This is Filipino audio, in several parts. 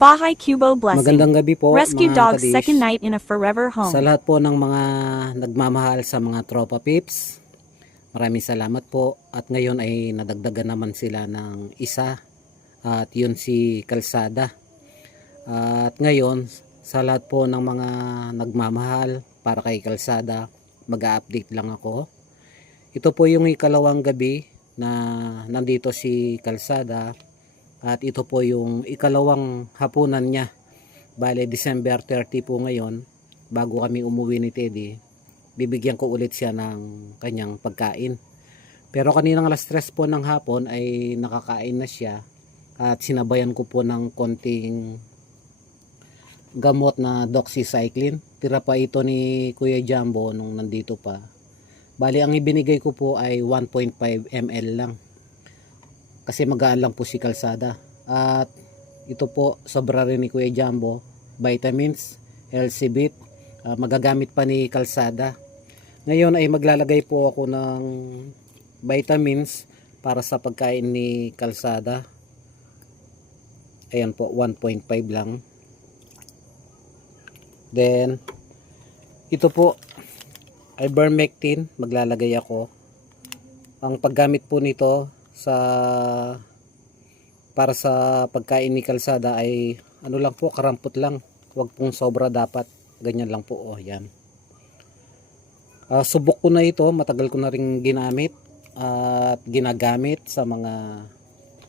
Bahay Cubo Blessing. Magandang gabi po Rescue mga dog's kadish. second night in a forever home. Sa lahat po ng mga nagmamahal sa mga tropa pips, maraming salamat po. At ngayon ay nadagdagan naman sila ng isa, at yun si Kalsada. At ngayon sa lahat po ng mga nagmamahal para kay Kalsada, mag-a-update lang ako. Ito po yung ikalawang gabi na nandito si Kalsada, at ito po yung ikalawang hapunan niya. Bale, December 30 po ngayon, bago kami umuwi ni Teddy, bibigyan ko ulit siya ng kanyang pagkain. Pero kaninang alas 3 po ng hapon ay nakakain na siya, at sinabayan ko po ng konting gamot na doxycycline. Tira pa ito ni Kuya Jumbo nung nandito pa. Bale, ang ibinigay ko po ay 1.5 ml lang, kasi magaan lang po si Kalsada. At ito po, sobra rin ni Kuya Jumbo, vitamins, LCBit, magagamit pa ni Kalsada. Ngayon ay maglalagay po ako ng vitamins para sa pagkain ni Kalsada. Ayan po, 1.5 lang. Then ito po, ivermectin, maglalagay ako. Ang paggamit po nito para sa pagkain ni Kalsada ay ano lang po, karampot lang, wag pong sobra dapat, ganyan lang po. Oh, yan. Subok ko na ito, matagal ko na rin ginamit at ginagamit sa mga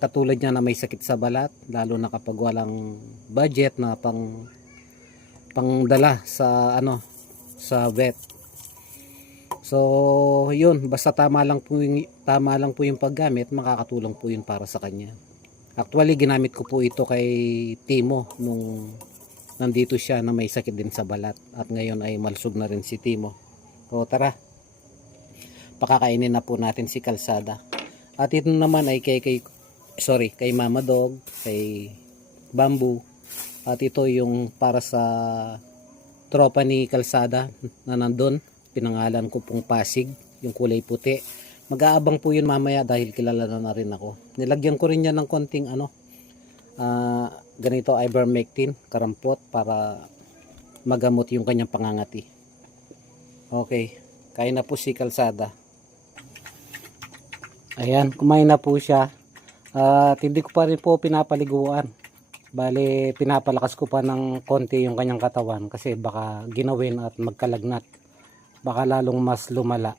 katulad niya na may sakit sa balat, lalo na kapag walang budget na pangdala sa sa vet. So yun, basta tama lang po yung paggamit, makakatulong po yun para sa kanya. Actually, ginamit ko po ito kay Timo nung nandito siya na may sakit din sa balat, at ngayon ay malusog na rin si Timo. O tara, pakakainin na po natin si Kalsada. At ito naman ay kay Mama Dog, kay Bamboo, at ito yung para sa tropa ni Kalsada na nandun. Pinangalan ko pong Pasig, yung kulay puti. Mag-aabang po yun mamaya dahil kilala na rin ako. Nilagyan ko rin yan ng konting ganito, ivermectin, karampot, para magamot yung kanyang pangangati. Okay, kain na po si Kalsada. Ayan, kumain na po siya. At hindi ko pa rin po pinapaliguan. Bale, pinapalakas ko pa ng konti yung kanyang katawan kasi baka ginawin at magkalagnat. Baka lalong mas lumala.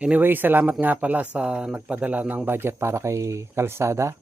Anyway, salamat nga pala sa nagpadala ng budget para kay Kalsada.